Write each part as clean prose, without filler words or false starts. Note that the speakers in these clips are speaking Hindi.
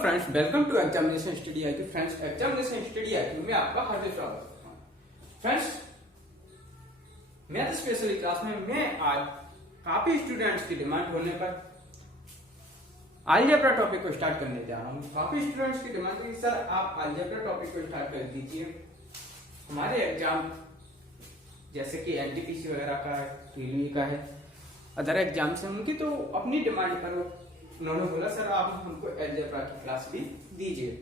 Friends, welcome to examination study IQ. Friends, examination study IQ में आपका हार्दिक स्वागत है। फ्रेंड्स, मैथ स्पेशल क्लास में मैं आज काफी स्टूडेंट्स की डिमांड होने पर अलजेब्रा टॉपिक को स्टार्ट करने जा रहा हूँ। काफी स्टूडेंट्स की डिमांड थी, सर आप अलजेब्रा टॉपिक को स्टार्ट कर दीजिए। हमारे एग्जाम जैसे कि एनटीपीसी वगैरह का है, रेलवे का है, अदर एग्जाम्स हैं, उनकी तो अपनी डिमांड पर उन्होंने बोला सर आप हमको अलजेब्रा की क्लास भी दीजिए।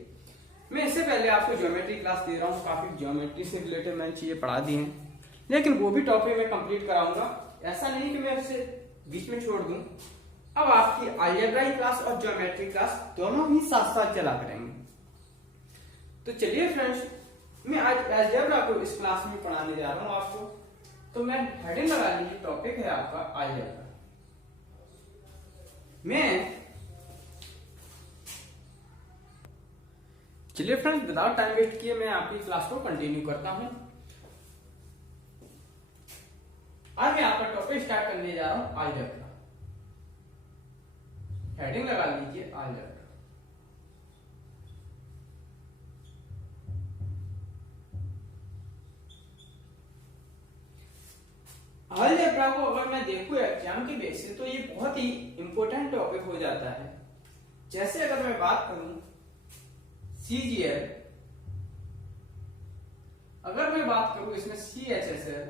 मैं इससे पहले आपको ज्योमेट्री क्लास दे रहा हूँ, काफी ज्योमेट्री से रिलेटेड मैंने चीजें पढ़ा दी हैं, लेकिन वो भी टॉपिक मैं कंप्लीट कराऊंगा। ऐसा नहीं कि मैं उसे बीच में छोड़ दूं। अब आपकी अलजेब्रा की क्लास और ज्योमेट्री क्लास दोनों ही साथ साथ चला करेंगे। तो चलिए फ्रेंड्स, मैं आज अलजेब्रा को इस क्लास में पढ़ाने जा रहा हूँ आपको। तो मैं हेडिंग लगा लीजिए, टॉपिक है आपका अलजेब्रा। चलिए फ्रेंड्स, विदाउट टाइम वेस्ट किए मैं आपकी क्लास को कंटिन्यू करता हूं। आज मैं आपका टॉपिक स्टार्ट करने जा रहा हूं अलजेब्रा। हेडिंग लगा लीजिए अलजेब्रा। अलजेब्रा को अगर मैं देखूं एग्जाम के बेस से तो ये बहुत ही इंपॉर्टेंट टॉपिक हो जाता है। जैसे अगर मैं बात करूं CGL, अगर मैं बात करूं इसमें CHSL,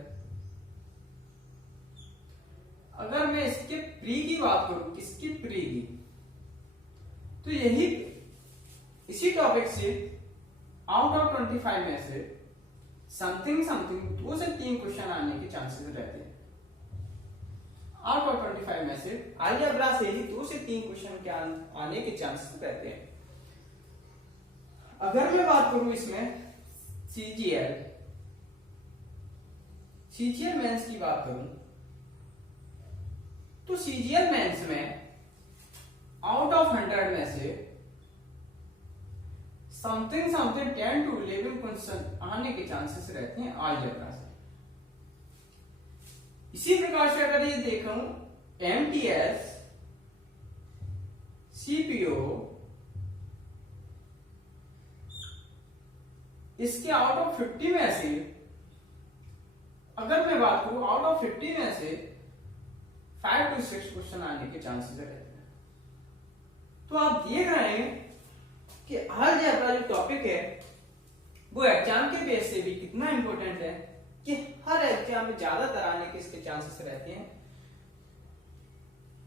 अगर मैं इसके प्री की बात करूं, किसकी प्री की, तो यही इसी टॉपिक से आउट ऑफ 25 में से समथिंग 2 से 3 क्वेश्चन आने के चांसेस रहते हैं। आउट ऑफ 25 में से अलजेब्रा से ही 2 से 3 क्वेश्चन के आने के चांसेस रहते हैं। अगर मैं बात करूं इसमें CGL मेंस की बात करूं तो CGL मेंस में आउट ऑफ 100 में से समथिंग 10 to 11 क्वेश्चन आने के चांसेस रहते हैं अलजेब्रा से। इसी प्रकार से अगर ये देखूं MTS, CPO, इसके आउट ऑफ 50 में से अगर मैं बात करूं, आउट ऑफ 50 में से 5 to 6 क्वेश्चन आने के चांसेस रहते हैं। तो आप देख रहे हैं कि अलजेब्रा जो टॉपिक है वो एग्जाम के बेस से भी कितना इंपॉर्टेंट है कि हर एग्जाम में ज्यादातर आने के इसके चांसेस रहते हैं।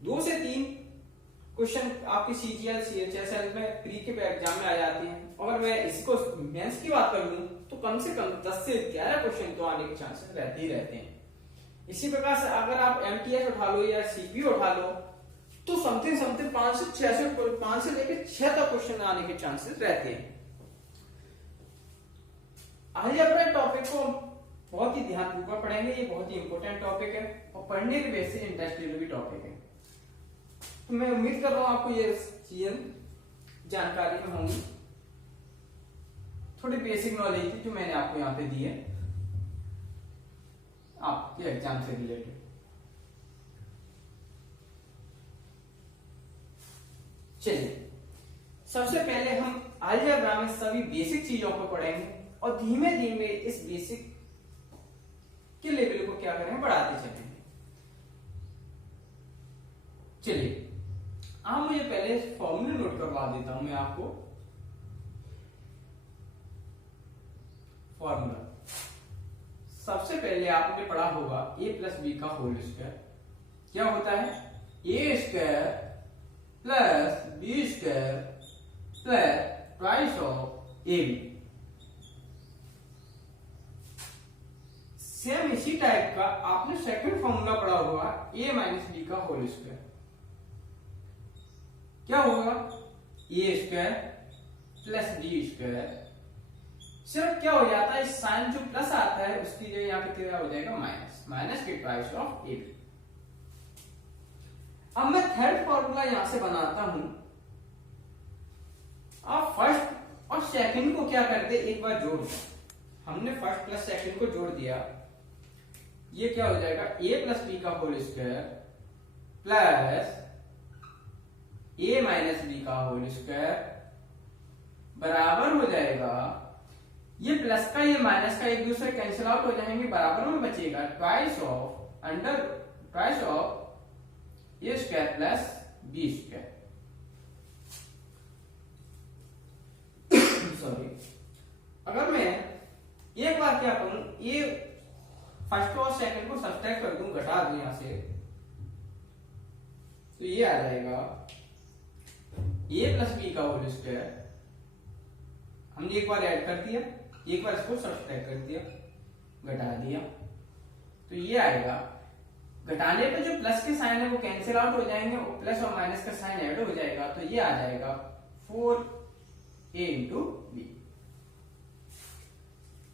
2 से 3 क्वेश्चन आपकी CGL CHSL में प्री के एग्जाम में आ जाती हैं। अगर मैं इसको मेंस की बात कर लूं तो कम से कम 10 से 11 क्वेश्चन तो आने के चांसेस रहते ही रहते हैं। इसी प्रकार से अगर आप MTS उठा लो या CPO उठा लो तो समथिंग 5 से लेकर 6 तक क्वेश्चन आने के चांसेस रहते हैं। अलजेब्रा टॉपिक को बहुत ही ध्यानपूर्वक पढ़ेंगे, ये बहुत ही इंपॉर्टेंट टॉपिक है और पढ़ने के बेस से इंटरेस्टिंग भी टॉपिक है। तो मैं उम्मीद कर रहा हूं आपको ये चीजें जानकारी में होंगी। थोड़ी बेसिक नॉलेज थी जो मैंने आपको यहाँ पे दी है आपके एग्जाम से रिलेटेड। चलिए, सबसे पहले हम अलजेब्रा में सभी बेसिक चीजों को पढ़ेंगे और धीमे धीमे इस बेसिक के लेवल को क्या करेंगे, बढ़ाते चलेंगे। चलिए, आप मुझे पहले फॉर्मूला नोट करवा देता हूं मैं आपको। फॉर्मूला सबसे पहले आपने पढ़ा होगा a प्लस बी का होल स्क्वायर। क्या होता है? a square plus B square plus twice of A B. Same इसी टाइप का आपने सेकंड फॉर्मूला पढ़ा होगा a माइनस बी का होल स्क्वायर। क्या होगा? a square plus B square. सिर्फ क्या हो जाता है, साइन जो प्लस आता है उसकी जगह यहाँ पे क्या हो जाएगा, माइनस के ट्वाइस ऑफ ए बी। अब मैं थर्ड फॉर्मूला यहां से बनाता हूं। आप फर्स्ट और सेकंड को क्या करते, एक बार जोड़ दो। हमने फर्स्ट प्लस सेकंड को जोड़ दिया, ये क्या हो जाएगा, a प्लस बी का whole square plus a minus B का होल स्क्वायर बराबर हो जाएगा, ये प्लस का ये माइनस का एक दूसरे कैंसिल आउट हो जाएंगे, बराबर में बचेगा twice of A square plus B square. Sorry, अगर मैं एक बार क्या करूं, ये फर्स्ट और सेकंड को सब्ट्रैक्ट कर दूं, घटा दूं यहां से, तो ये आ जाएगा ए प्लस बी का होल स्क्वायर। हमने एक बार ऐड कर दिया, एक बार इसको सब्ट्रैक्ट कर दिया, घटा दिया, तो ये आएगा। घटाने पे जो प्लस के साइन है वो कैंसिल आउट हो जाएंगे और प्लस और माइनस का साइन ऐड हो जाएगा, तो ये आ जाएगा 4a इंटू बी।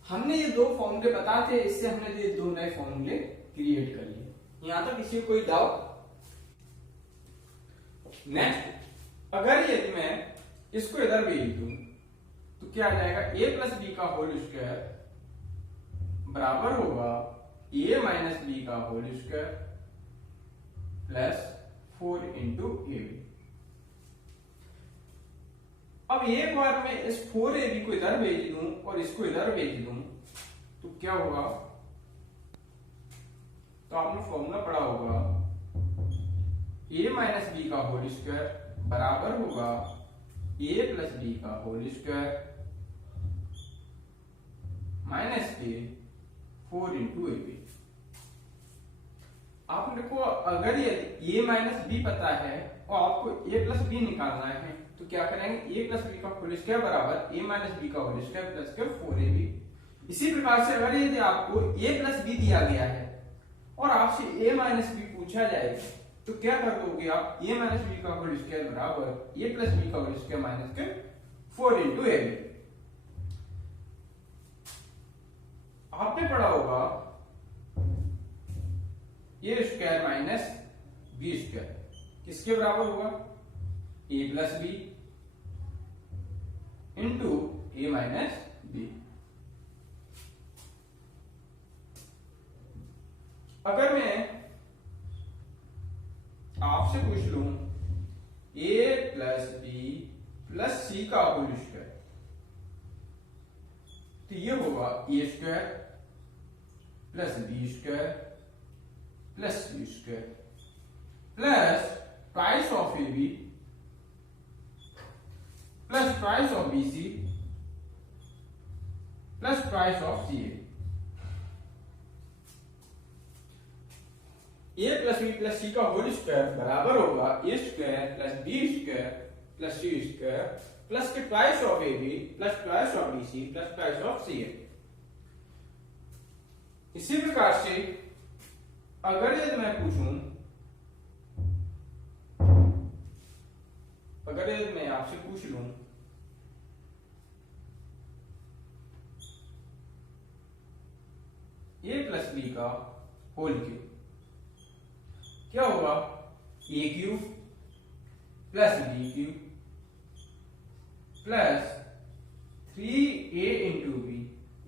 हमने ये दो फॉर्मूले बता थे, इससे हमने ये दो नए फॉर्मूले क्रिएट कर लिए। यहां तक किसी को कोई डाउट? नेक्स्ट, अगर ये मैं इसको इधर भेज दूं तो क्या आ जाएगा, a प्लस बी का होल स्क्वायर बराबर होगा a माइनस बी का whole square plus 4 into A B. अब एक बार मैं इस 4ab को इधर भेज दूं और इसको इधर भेज दूं तो क्या होगा, तो आपने फॉर्मूला पढ़ा होगा, a माइनस बी का होल स्क्वायर बराबर होगा a प्लस बी का होल स्क्वायर माइनस के 4 इंटू ए बी। आपने देखो, अगर ये a माइनस बी पता है और आपको a प्लस बी निकालना है तो क्या करेंगे, a प्लस बी का होल स्क्वायर बराबर a माइनस बी का होल स्क्वायर प्लस के 4ab। इसी प्रकार से अगर यदि आपको a प्लस बी दिया गया है और आपसे a माइनस बी पूछा जाए तो क्या कर दोगे आप, a माइनस बी का होल स्क्वायर बराबर a प्लस बी का होल स्क्वायर माइनस के 4 इंटू ए बी। आपने पढ़ा होगा A square minus B square किसके बराबर होगा, a plus B into A minus B. अगर मैं आपसे पूछ लूं a plus B plus C का होल स्क्वायर, तो ये होगा A square plus B square plus C square plus twice of A B plus twice of B C plus twice of C A plus B plus C का होल स्क्वायर बराबर होगा A square plus B square plus C square plus के twice of A B plus twice of B C plus twice of C A. इसी प्रकार से अगर यदि मैं पूछूं, अगर यदि मैं आपसे पूछ लूं a प्लस बी का होल क्यूब, क्या होगा, a cube plus B cube plus 3a into B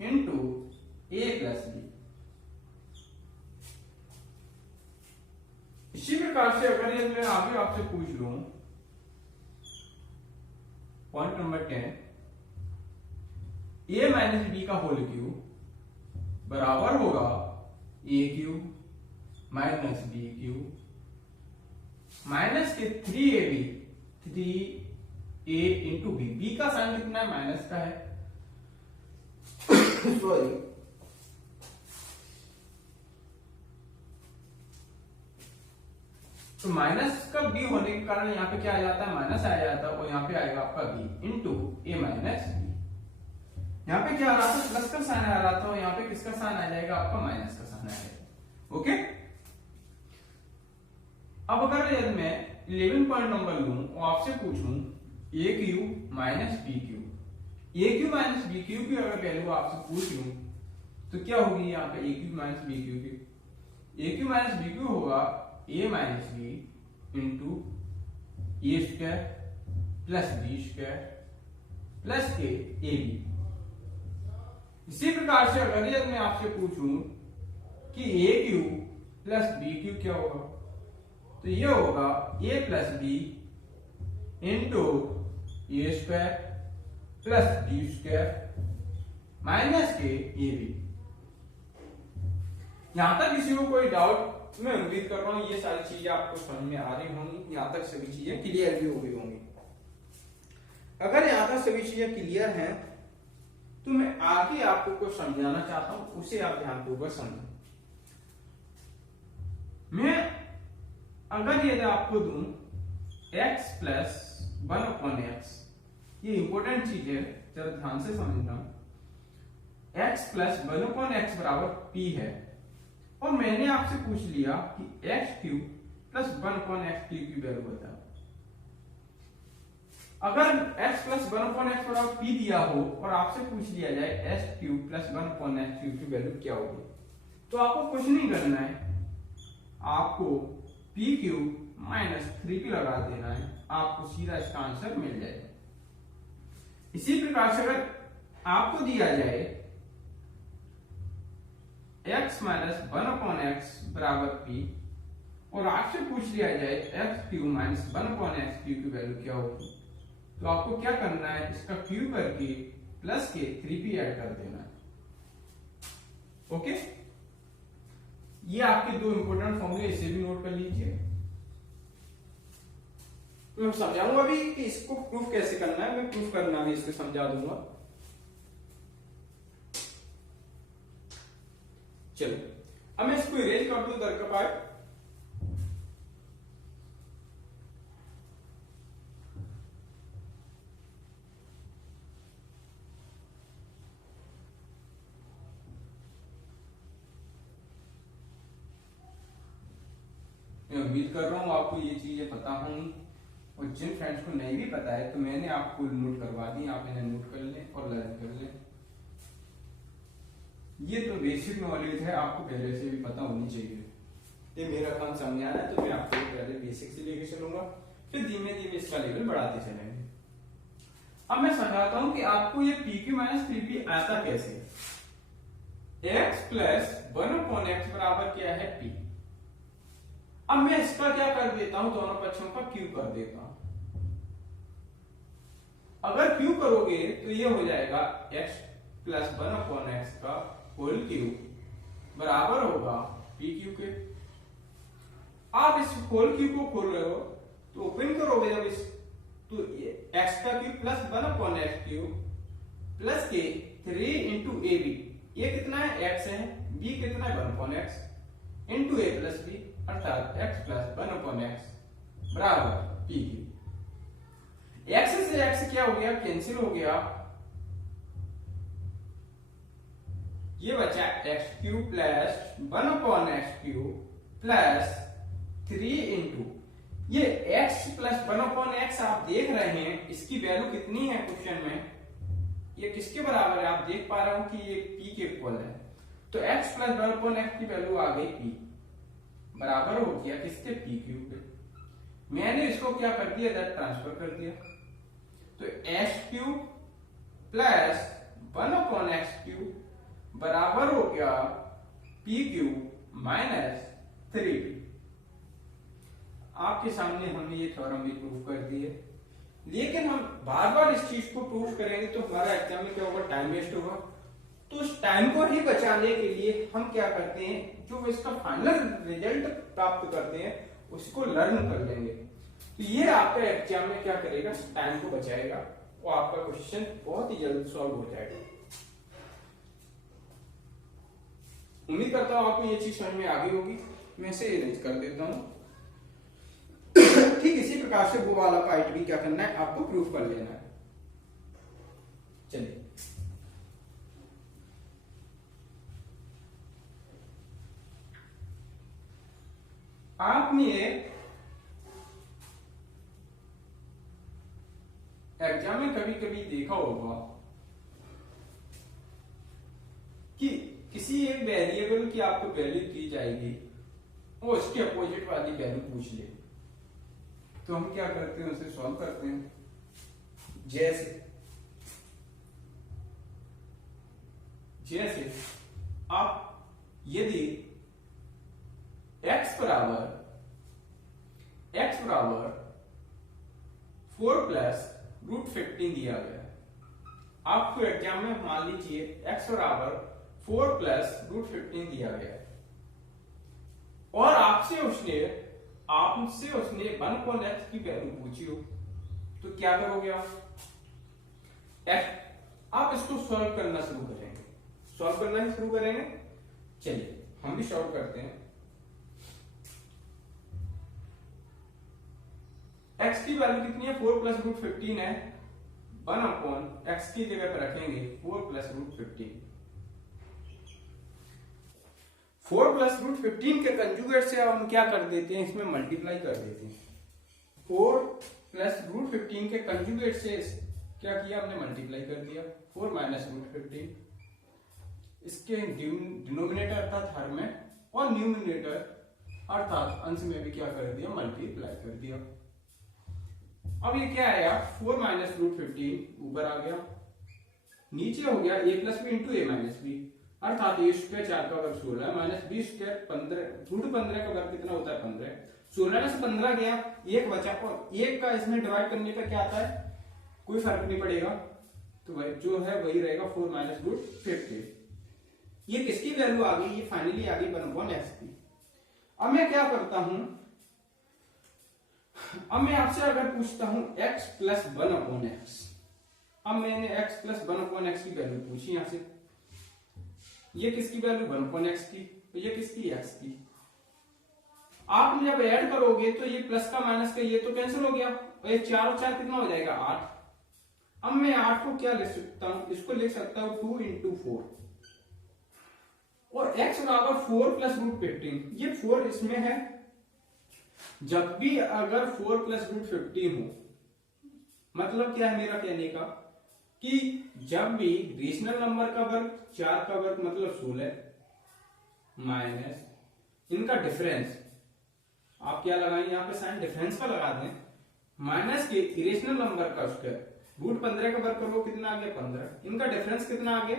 into a plus B. इसी प्रकार से अगर ये मैं आगे आपसे पूछ लूं point number 10, a minus B का होल क्यूब बराबर होगा a cube minus B cube minus के 3ab 3a into B. B का साइन कितना है, माइनस का है, सॉरी, तो माइनस का बी होने के कारण यहाँ पे क्या आ जाता है, माइनस आ जाता है और यहाँ पे आएगा आपका B into A minus B. यहाँ पे क्या आ रहा था, प्लस का साइन आ रहा था और यहाँ पे किसका साइन आ जाएगा, आपका माइनस का साइन आ जाएगा। ओके, अब अगर मैं 11 पॉइंट नंबर लूं और आपसे पूछूं ए क्यूब माइनस बी क्यूब, ए क्यूब माइनस बी क्यूब की अगर वैल्यू आपसे पूछ लूं तो क्या होगी, यहाँ पे A cube minus B cube की, A cube minus B cube होगा A minus B into A square plus B square plus के ए बी। इसी प्रकार से अगर यदि मैं आपसे पूछूं कि A cube plus B cube क्या होगा, तो ये होगा A plus B into A square plus B square minus के ए बी। यहां तक किसी को कोई डाउट? मैं उम्मीद कर रहा हूं ये सारी चीजें आपको समझ में आ रही होंगी, यहां तक सभी चीजें क्लियर भी हो गई होंगी। अगर यहां तक सभी चीजें क्लियर हैं तो मैं आगे आपको कुछ समझाना चाहता हूं, उसे आप ध्यानपूर्वक समझें। मैं अगर यदि आपको दूं x प्लस 1/x, ये इंपॉर्टेंट चीज है, जरा ध्यान से समझना। x प्लस 1/x बराबर p है, और मैंने आपसे पूछ लिया कि x³ प्लस 1/x³ की वैल्यू बताओ। अगर x प्लस 1/x बराबर p दिया हो और आपसे पूछ लिया जाए x³ प्लस 1/x³ की वैल्यू क्या होगी, तो आपको कुछ नहीं करना है, आपको p³ माइनस 3p लगा देना है, आपको सीधा इसका आंसर मिल जाएगा। इसी प्रकार से अगर आपको दिया जाए x माइनस 1/x बराबर p और आपसे पूछ लिया जाए x³ माइनस 1/x³ की वैल्यू क्या होगी, तो आपको क्या करना है, इसका क्यूब करके प्लस के 3p ऐड कर देना है। ओके, ये आपके दो इंपॉर्टेंट फॉर्मूले, इसे भी नोट कर लीजिए। तो मैं समझाऊंगा भी कि इसको प्रूफ कैसे करना है, मैं प्रूफ करना भी इसको समझा दूंगा। चलो अब मैं इसको इरेज कर दूं दर का पार्ट। मैं उम्मीद कर रहा हूं आपको ये चीजें पता होंगी, और जिन फ्रेंड्स को नहीं भी पता है तो मैंने आपको नोट करवा दी, आप इन्हें नोट कर लें और लर्न कर लें। ये तो बेसिक नॉलेज है, आपको पहले से भी पता होनी चाहिए। ये मेरा काम समझाना है, तो मैं आपको पहले बेसिक से लेके चलूंगा, फिर धीमे धीमे इसका लेवल बढ़ाते चलेंगे। अब मैं समझाता हूं कि आपको ये PQ माइनस 3P आता कैसे। x प्लस 1/x बराबर क्या है p। अब मैं इसका क्या कर देता हूं, दोनों पक्षों का क्यूब कर देता हूं। अगर क्यूब करोगे तो ये हो जाएगा x प्लस 1/x का होल क्यूब बराबर होगा PQ के। आप इस होल क्यूब को खोल रहे हो तो ओपन करोगे जब इस, तो x का cube plus 1/x cube plus के 3 इंटू ए बी, ये कितना है x है, b कितना है 1/x into a plus b, अर्थात x प्लस 1/x बराबर PQ। x से x क्या हो गया, कैंसिल हो गया, ये बचा x³ plus 1/x³ plus 3 into ये x प्लस 1/x आप देख रहे हैं, इसकी वैल्यू कितनी है क्वेश्चन में, ये किसके बराबर है, आप देख पा रहे हो कि ये p के इक्वल है। तो x प्लस 1/x की वैल्यू आ गई p, बराबर हो गया किसके, PQ के। मैंने इसको क्या कर दिया, इधर ट्रांसफर कर दिया, तो x³ प्लस 1/x³ बराबर हो गया PQ माइनस 3p। आपके सामने हमने ये थ्योरम भी प्रूव कर दी है, लेकिन हम बार बार इस चीज को प्रूव करेंगे तो हमारा एग्जाम में क्या होगा, टाइम वेस्ट होगा। तो उस टाइम को ही बचाने के लिए हम क्या करते हैं, जो इसका फाइनल रिजल्ट प्राप्त करते हैं उसको लर्न कर लेंगे। तो ये आपका एग्जाम में क्या करेगा, टाइम को बचाएगा, और आपका क्वेश्चन बहुत ही जल्द सॉल्व हो जाएगा। उम्मीद करता हूं आपको ये चीज समझ में आ गई होगी। मैं इसे इरेज कर देता हूं। ठीक इसी प्रकार से वो वाला पार्ट भी क्या करना है, आपको प्रूफ कर लेना है। चलिए आपने एग्जाम में कभी कभी देखा होगा कि किसी एक वेरिएबल की आपको वैल्यू दी जाएगी और उसके अपोजिट वाली वैल्यू पूछ ले, तो हम क्या करते हैं, उसे सॉल्व करते हैं। जैसे आप यदि x बराबर 4 प्लस √15 दिया गया, आपको एग्जाम में मान लीजिए x बराबर 4 प्लस रूट 15 दिया गया है और आपसे उसने 1/x की वैल्यू पूछी हो, तो क्या करोगे आप इसको सॉल्व करना शुरू करेंगे। सॉल्व करना ही शुरू करेंगे। चलिए हम भी सॉल्व करते हैं। x की वैल्यू कितनी है? 4 प्लस रूट 15 है। 1/x की जगह पर रखेंगे 4 प्लस रूट 15। 4 प्लस रूट 15 के कंजुगेट से अब हम क्या कर देते हैं, इसमें मल्टीप्लाई कर देते हैं। 4 प्लस रूट 15 के कंजुगेट से क्या किया हमने? मल्टीप्लाई कर दिया। 4 माइनस रूट 15 इसके डिनोमिनेटर अर्थात हर में और न्यूमिनेटर अर्थात अंश में भी क्या कर दिया? मल्टीप्लाई कर दिया। अब ये क्या आया? 4 माइनस रूट 15 ऊपर आ गया, नीचे हो गया a plus B into A minus B अर्थात ए स्क्वायर 4 का वर्ग 16 माइनस बी स्क्वायर 15 रूट 15 का वर्ग कितना होता है? 15। 16 में से 15 गया, 1 बचा और 1 का इसमें डिवाइड करने का क्या आता है? कोई फर्क नहीं पड़ेगा, तो भाई जो है वही रहेगा 4 माइनस रूट 15। ये किसकी वैल्यू आ गई? ये फाइनली आ गई 1/x की। अब मैं क्या करता हूं, अब मैं आपसे अगर पूछता हूं x प्लस 1/x, अब मैंने x प्लस 1/x की वैल्यू पूछी यहां से, ये किसकी वैल्यू? 1/x की, तो ये किसकी? x की। आप जब ऐड करोगे तो ये प्लस का माइनस का ये तो कैंसिल हो गया और ये 4 और 4 कितना हो जाएगा? 8। अब मैं 8 को क्या लिख सकता हूं? इसको लिख सकता हूं 2 इंटू 4 और x बराबर 4 प्लस रूट 15। ये 4 इसमें है। जब भी अगर 4 प्लस रूट 15 हो, मतलब क्या है मेरा कहने का कि जब भी रेशनल नंबर का वर्ग 4 का वर्ग मतलब 16 माइनस इनका डिफरेंस, आप क्या लगाएंगे यहाँ पे? साइन डिफरेंस का लगा दें, माइनस के इरेशनल नंबर का स्क्वायर रूट 15 का वर्ग करो, कितना आ गया? 15। इनका डिफरेंस कितना आ गया?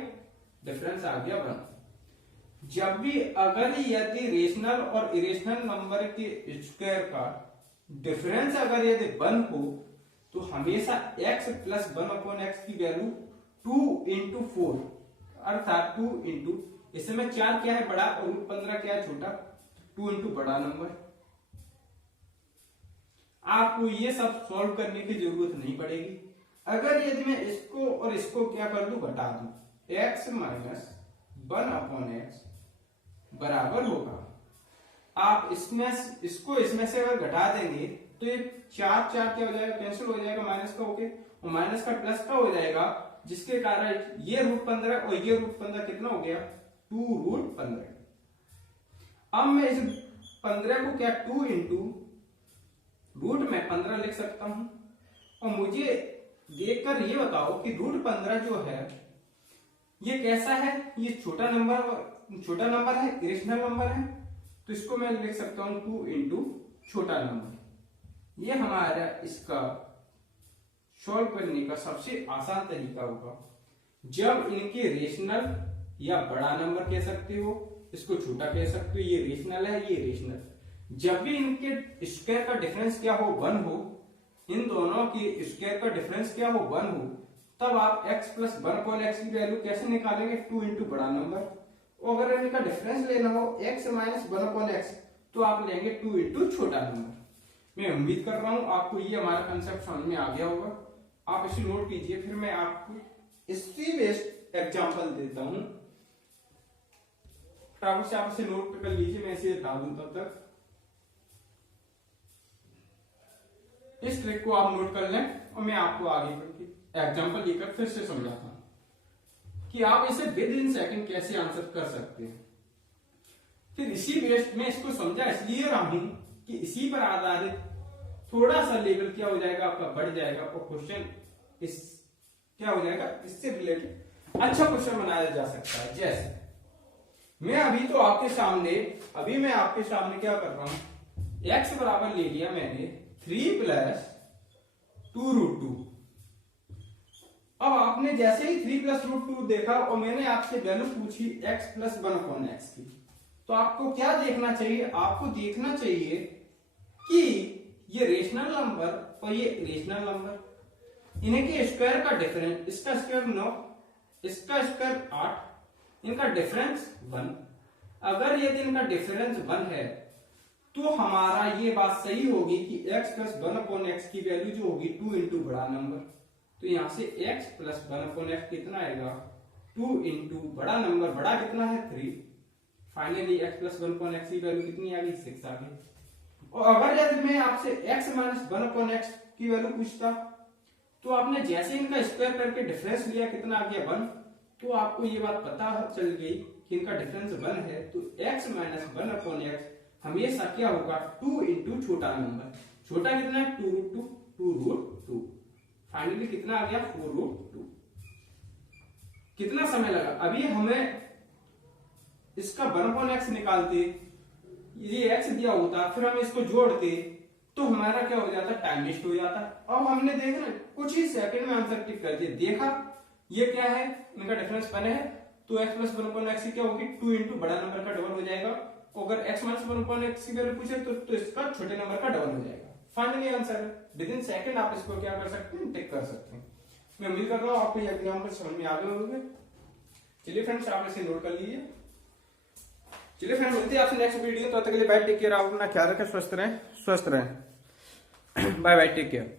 डिफरेंस आ गया 1। जब भी अगर यदि रेशनल और इरेशनल नंबर के स्क्वायर का डिफरेंस अगर यदि 1 हो तो हमेशा x प्लस 1/x की वैल्यू 2 इंटू 4 अर्थात 2 इंटू, इसमें 4 क्या है? बड़ा और रूट 15 क्या है? छोटा। 2 इंटू बड़ा नंबर। आपको ये सब सॉल्व करने की जरूरत नहीं पड़ेगी। अगर यदि मैं इसको और इसको क्या कर दूं? घटा दूं, x माइनस 1/x बराबर होगा, आप इसको इसमें से अगर घटा देंगे तो ये 4 4 क्या हो जाएगा? कैंसिल हो जाएगा माइनस का होके, और माइनस का प्लस का हो जाएगा, जिसके कारण ये रूट 15 और ये रूट 15 कितना हो गया? 2 रूट 15। अब मैं इस 15 को क्या 2 इंटू रूट में 15 लिख सकता हूं, और मुझे देखकर ये बताओ कि रूट 15 जो है ये कैसा है? ये छोटा नंबर है, इरेशनल नंबर है, तो इसको मैं लिख सकता हूं 2 इंटू छोटा नंबर। ये हमारा इसका सॉल्व करने का सबसे आसान तरीका होगा। जब इनके रेशनल या बड़ा नंबर कह सकते हो, इसको छोटा कह सकते हो, ये रेशनल है, ये रेशनल, जब भी इनके स्क्वायर का डिफरेंस क्या हो? 1 हो, इन दोनों के स्क्वायर का डिफरेंस क्या हो? 1 हो, तब आप x प्लस 1/x की वैल्यू कैसे निकालेंगे? 2 इंटू बड़ा नंबर। और अगर इनका डिफरेंस लेना हो x माइनस 1/x तो आप लेंगे 2 इंटू छोटा नंबर। मैं उम्मीद कर रहा हूं आपको ये हमारा कंसेप्ट समझ में आ गया होगा। आप इसे नोट कीजिए, फिर मैं आपको इसी बेस्ड एग्जांपल देता हूं। फटाफट से आप इसे नोट कर लीजिए, मैं इसे बता दूं तब तक। इस ट्रिक को आप नोट कर लें और मैं आपको आगे एग्जांपल लेकर फिर से समझाता हूं कि आप इसे विद इन सेकंड कैसे आंसर कर सकते हैं। फिर इसी बेस्ड में इसको समझा इसलिए रहा हूं कि इसी पर आधारित थोड़ा सा लेवल क्या हो जाएगा आपका बढ़ जाएगा, और क्वेश्चन इस क्या हो जाएगा इससे रिलेटेड अच्छा क्वेश्चन बनाया जा सकता है। जैसे मैं अभी मैं आपके सामने क्या कर रहा हूं, x बराबर ले लिया मैंने 3 प्लस 2 रूट 2। अब आपने जैसे ही 3 प्लस रूट 2 देखा और मैंने आपसे वैल्यू पूछी x प्लस 1/x की, तो आपको क्या देखना चाहिए? आपको देखना चाहिए कि ये रेशनल नंबर और ये रेशनल नंबर, इन्हीं के स्क्वायर का डिफरेंस, इसका स्क्वायर 9, इसका स्क्वायर 8, इनका डिफरेंस 1। अगर यदि इनका डिफरेंस 1 है तो हमारा ये बात सही होगी कि x प्लस 1/x की वैल्यू जो होगी 2 इंटू बड़ा नंबर। तो यहां से x प्लस 1/x कितना आएगा 2 इंटू बड़ा नंबर, बड़ा कितना है 3। फाइनली x प्लस 1/x की वैल्यू कितनी आ गई 6 आ गई। और अगर यदि मैं आपसे x माइनस 1/x की वैल्यू पूछता तो आपने जैसे इनका स्क्वायर करके डिफरेंस लिया कितना आ गया 1, तो आपको ये बात पता चल गई कि इनका डिफरेंस 1 है। तो x माइनस 1/x हमेशा क्या होगा 2 इंटू छोटा नंबर, छोटा कितना है 2√2। फाइनली कितना आ गया 4√2। कितना समय लगा, अभी हमें इसका 1/x निकालते, ये x दिया होता, फिर हम इसको जोड़ते तो हमारा क्या हो जाता, टाइम वेस्ट हो जाता। अब हमने देखना कुछ ही सेकंड में आंसर टिक कर दिया, देखा ये क्या है, इनका डिफरेंस 1 है तो x प्लस 1/x क्या होगी 2 इंटू बड़ा नंबर का डबल हो जाएगा। अगर x माइनस 1/x की वैल्यू पूछे तो इसका छोटे नंबर का डबल हो जाएगा। Finally answer with in second आप इसको क्या कर सकते हैं, टिक कर सकते हैं। मैं उम्मीद कर रहा हूँ आपको ये एग्जांपल समझ में आ गए होंगे। चलिए फ्रेंड्स आप इसे नोट कर लीजिए। चलिए फ्रेंड्स मिलते हैं आपसे नेक्स्ट वीडियो, तो तब तक के लिए बाय, टेक केयर, आप अपना ख्याल रखें, स्वस्थ रहें बाय बाय, टेक केयर।